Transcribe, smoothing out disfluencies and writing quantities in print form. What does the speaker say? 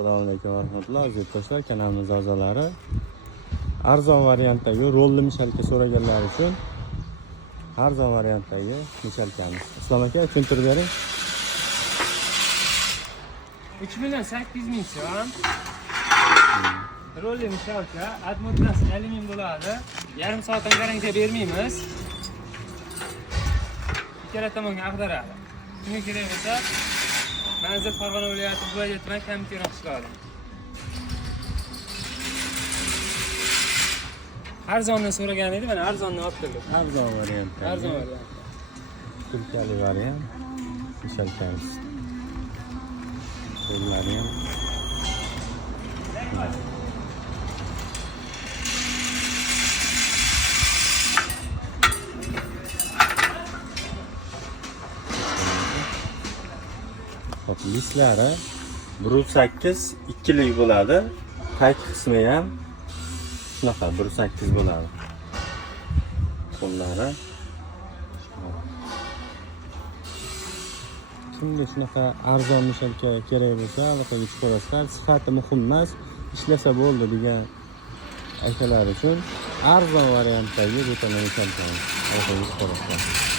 Assalomu alaykum va rahmatulloh aziz do'stlar, kanalimiz a'zolari. Arzon variantdagi rolli mishalka so'raganlar uchun arzon variantdagi mishalkamiz. Islom aka, tushuntirib bering. 3.800.000 so'm. Rolli mishalka, atmosferasi alyumin bo'ladi. Yarim soatdan garantiya bermaymiz. Ikkala tomonga ag'daradi. Shunga kerak bo'lsa, manzil Farg'ona viloyati Buvaja tuman komiteti qishlog'i. Arzonni so'ragan edi, mana arzonni olib keldim. Arzon variantda. Arzon variant. Turkiyali variant mishalkamiz. Rollari ham listlari 1.8 ikkilik bo'ladi. Tag qismi ham shunaqa 1.8 bo'ladi. Qo'llari kimga shunaqa arzon mishalka kerak bo'lsa, aloqaga chiqarasizlar. Sifati muhim emas, ishlasa bo'ldi degan akalar uchun arzon variantdagi beton mishalkani aloqaga chiqarasizlar.